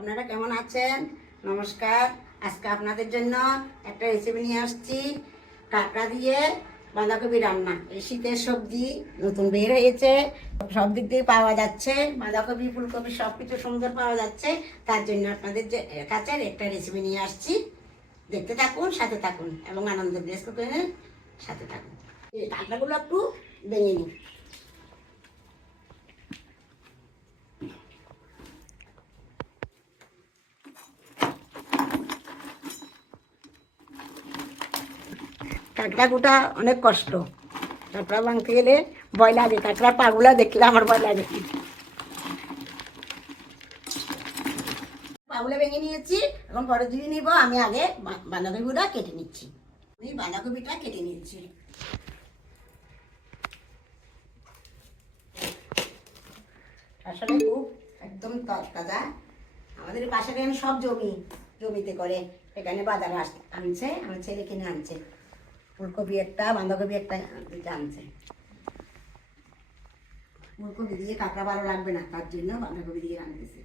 আপনারা কেমন আছেন? নমস্কার। আজকে আপনাদের জন্য একটা রেসিপি নিয়ে আসছি। কাঁকড়া দিয়ে বাঁধাকপি রান্না। এই শীতের সবজি নতুন বের হয়েছে। সব দিক দিয়ে পাওয়া যাচ্ছে। বাঁধাকপি, ফুলকপি সব কিছু সুন্দর পাওয়া যাচ্ছে। তার জন্য আপনাদের কাছে একটা রেসিপি নিয়ে আসছি। দেখতে থাকুন, সাথে থাকুন এবং আনন্দ ব্যস্ত করে সাথে থাকুন। কাঁকড়াগুলো একটু ভেঙে নিন। কাঁকড়া কুটা অনেক কষ্ট। কাঁকড়া ভাঙতে গেলে ভয় লাগে, কাঁকড়া পাগুলা দেখলে আমার ভয় লাগে। পাগুলা ভেঙে নিয়েছি, এখন পরে দিয়ে নিব, আমি আগে বাঁধাকপিটা কেটে নিচ্ছি। আমি বাঁধাকপিটা কেটে নিচ্ছি আসলে খুব একদম তরতাজা আমাদের পাশে সব জমি, জমিতে করে। এখানে বাজারে আনছে, আমার ছেলে কিনে আনছে। ফুলকপি একটা, বাঁধাকপি একটা আনছে। ফুলকপি দিয়ে কাঁকড়া ভালো লাগবে না, তার জন্য বাঁধাকপি দিয়ে রান্নাছে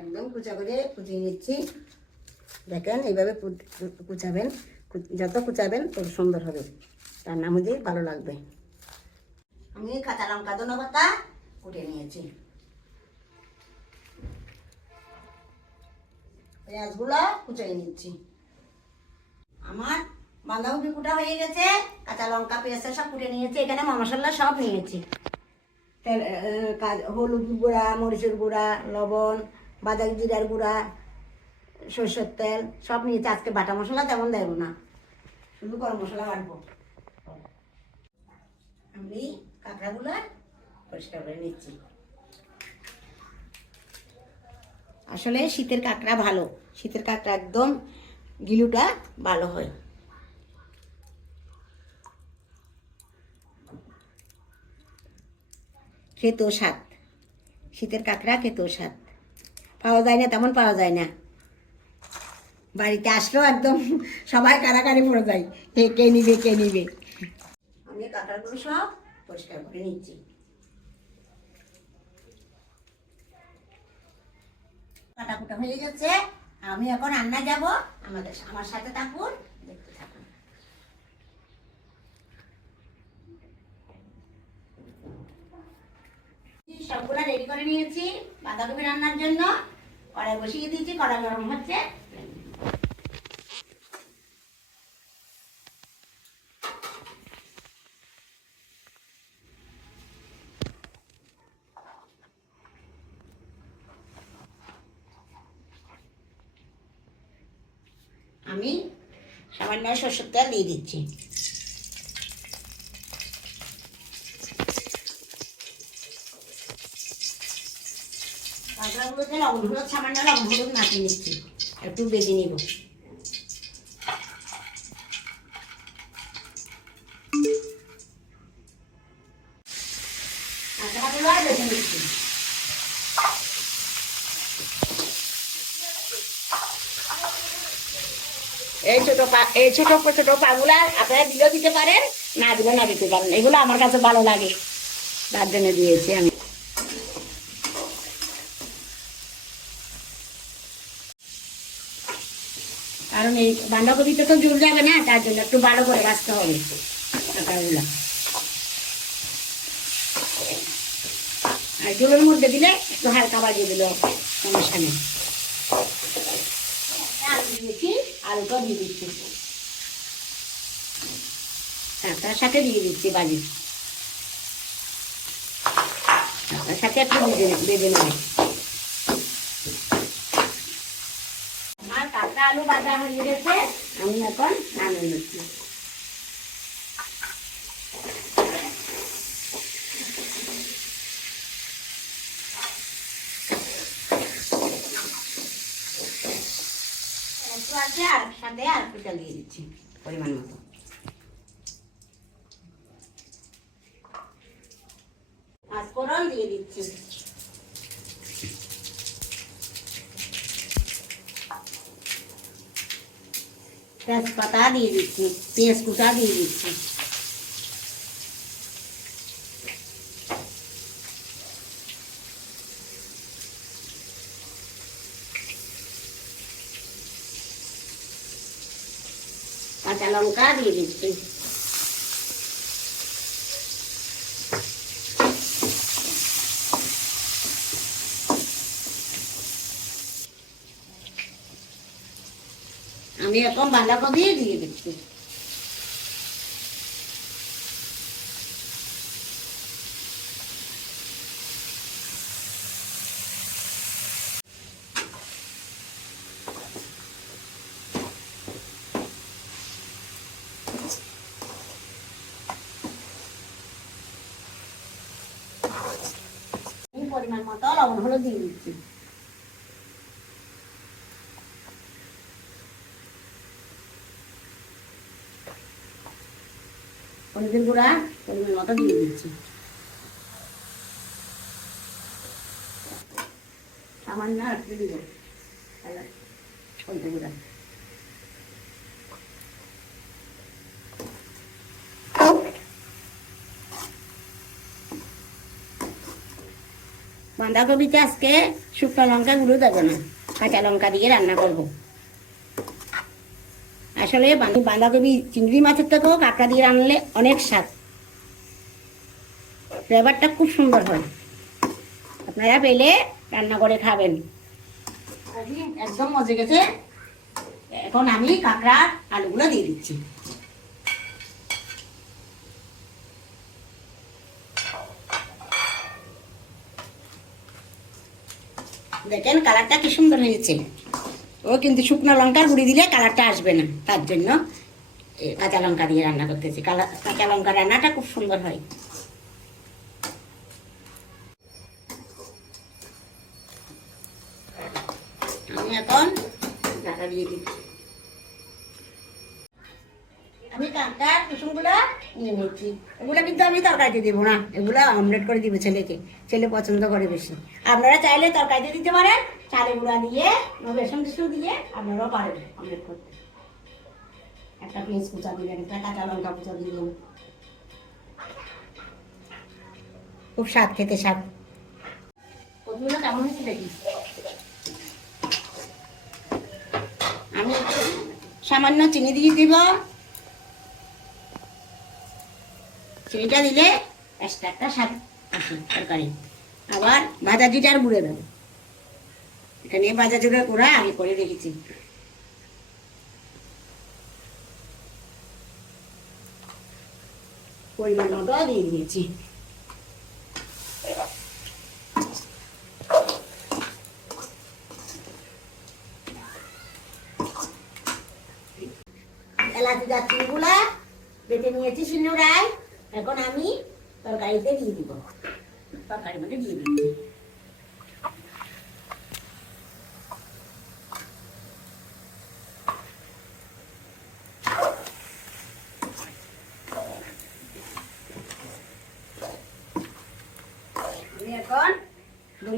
একদম কুচা করে কুচিয়ে নিচ্ছি। দেখেন এইভাবে কুচাবেন। যত কুচাবেন তত সুন্দর হবে। রান্না মধ্যে ভালো লাগবে। আমি কাঁচা লঙ্কা, ধনে পাতা কুটে নিয়েছি। পেঁয়াজগুলো কুচিয়ে নিচ্ছি। আমার বাঁধাকপি কুটা হয়ে গেছে। কাঁচা লঙ্কা, পেঁয়াজ সব কুটে নিয়েছি। এখানে মশলা সব নিয়েছি। হলুদ গুঁড়া, মরিচের গুঁড়া, লবণ বাদাম, জিরার গুঁড়া, সরষের তেল, সব নিয়েছি। আজকে বাটা মশলা তেমন দেব না। শুধু গরম মশলা বাটবো আমি কাঁকড়াগুলো পরিষ্কার করে নিচ্ছি। আসলে শীতের কাঁকড়া ভালো। শীতের কাঁকড়া একদম গিলুটা ভালো হয়। খেতেও স্বাদ। শীতের কাঁকড়া খেতেও স্বাদ। পাওয়া যায় না, তেমন পাওয়া যায় না। বাড়িতে আসলেও একদম সবাই কারাকারি পড়ে যায়। কে কে নিবে কে নিবে। আমি কাঁকড়াগুলো সব পরিষ্কার করে নিচ্ছি। কাটাকুটা হয়ে গেছে। আমি এখন রান্না যাব। আমাদের, আমার সাথে থাকুন, দেখতে থাকুন। সবগুলো রেডি করে নিয়েছি বাঁধাকপি রান্নার জন্য। কড়াই বসিয়ে দিয়েছি কড়াই গরম হচ্ছে। আমি সামান্য সরষের তেল দিয়ে দিচ্ছি। একটু নিব। এই ছোট পা, এই ছোট ছোট পাগুলা আপনারা দিলেও দিতে পারেন, না দিলেও না দিতে পারেন। এগুলো আমার কাছে ভালো লাগে। তার জন্য দিয়েছি আমি। কারণ এই বাঁধাকপিতে তো জল যাবে না, তার জন্য একটু ভালো করে বাঁচতে হবে। আর জলের মধ্যে দিলে একটু হালকা বাজিয়ে দিল সমস্যা নেই। আলুটা দিয়ে দিচ্ছি। তার সাথে দিয়ে দিচ্ছি বাজি। তার সাথে একটু বেঁধে নেবে আমার কাঁচা আলু বাজা হয়ে গেছে, আমি এখন নামিয়ে নিচ্ছি। আছে আর সাথে আর একটু দিয়ে দিচ্ছি। তেজপাতা দিয়ে দিচ্ছি পেঁয়াজ কুটা দিয়ে দিচ্ছি। কাঁচা লঙ্কা দিয়ে দিচ্ছি। আমি এখন বাঁধাকপি দিয়ে দিচ্ছি। পরিমাণ মতো লবণ হলুদ দিয়ে দিচ্ছি। হলুদের গুঁড়া পরিমাণ মতো দিয়ে দিচ্ছি সামান্য একটু দিব? বাঁধাকপিতে আজকে শুকনো লঙ্কা গুঁড়ো দেবো না, কাঁচা লঙ্কা দিয়ে রান্না করব। আসলে বাঁধাকপি, চিংড়ি মাছের থেকেও কাঁকড়া দিয়ে রান্নলে অনেক স্বাদ। ফ্লেভারটা খুব সুন্দর হয়। আপনারা পেলে রান্না করে খাবেন। একদম মজে গেছে। এখন আমি কাঁকড়ার আলুগুলো দিয়ে দিচ্ছি। দেখেন কালারটা কি সুন্দর হয়েছে। ও কিন্তু শুকনো লঙ্কার গুঁড়ি দিলে কালারটা আসবে না, তার জন্য কাঁচা লঙ্কা দিয়ে রান্না করতেছি। কালা কাঁচা লঙ্কা রান্নাটা খুব সুন্দর হয়। আমি এখন ঢাকা দিয়ে দিচ্ছি। আমি নিচ্ছি। এগুলো কিন্তু আমি তরকারিতে দেবো না। এগুলো অমলেট করে দিব ছেলেকে। ছেলে পছন্দ করে বেশি। আপনারা চাইলে তরকারিতে দিতে পারেন। চালে গুঁড়া দিয়ে বেসন টেসন দিয়ে আপনারাও পারেন অমলেট করতে। একটা পেঁয়াজ কুচা দিলেন একটা কাঁচা লঙ্কা কুচা দিলেন খুব স্বাদ খেতে স্বাদ। কতগুলো কেমন হয়েছে দেখি? আমি সামান্য চিনি দিয়ে দিব। চিনিটা দিলে একটা স্বাদ আসে তরকারি। আবার ভাজা জিরার গুঁড়ে দেবো। এখানে ভাজা জিরার গুঁড়া আগে করে রেখেছি। পরিমাণ বেটে নিয়েছি এখন আমি তরকারিতে দিয়ে দিব। তরকারি মধ্যে দিয়ে দিচ্ছি আমি এখন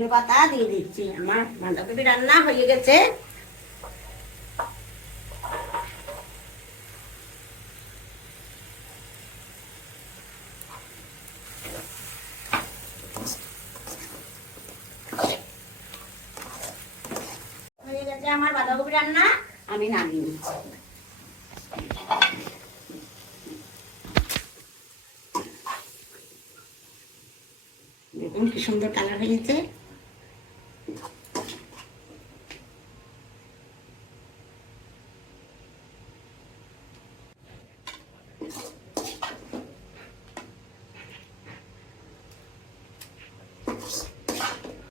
ধনে পাতা দিয়ে দিচ্ছি। আমার বাঁধাকপি রান্না হয়ে গেছে। আমার বাঁধাকপি রান্না। আমি নামিয়ে দেখুন কি সুন্দর কালার হয়েছে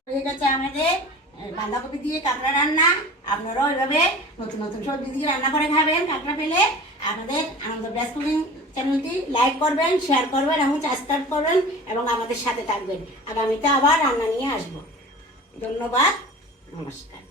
হয়ে গেছে বাঁধাকপি দিয়ে কাঁকড়া রান্না। আপনারাও এভাবে নতুন নতুন সবজি দিয়ে রান্না করে খাবেন কাঁকড়া পেলে। আপনাদের আনন্দ ব্যাস কুকিং চ্যানেলটি। লাইক করবেন, শেয়ার করবেন এবং সাবস্ক্রাইব করবেন এবং আমাদের সাথে থাকবেন। আগামীতে আবার রান্না নিয়ে আসব। ধন্যবাদ, নমস্কার।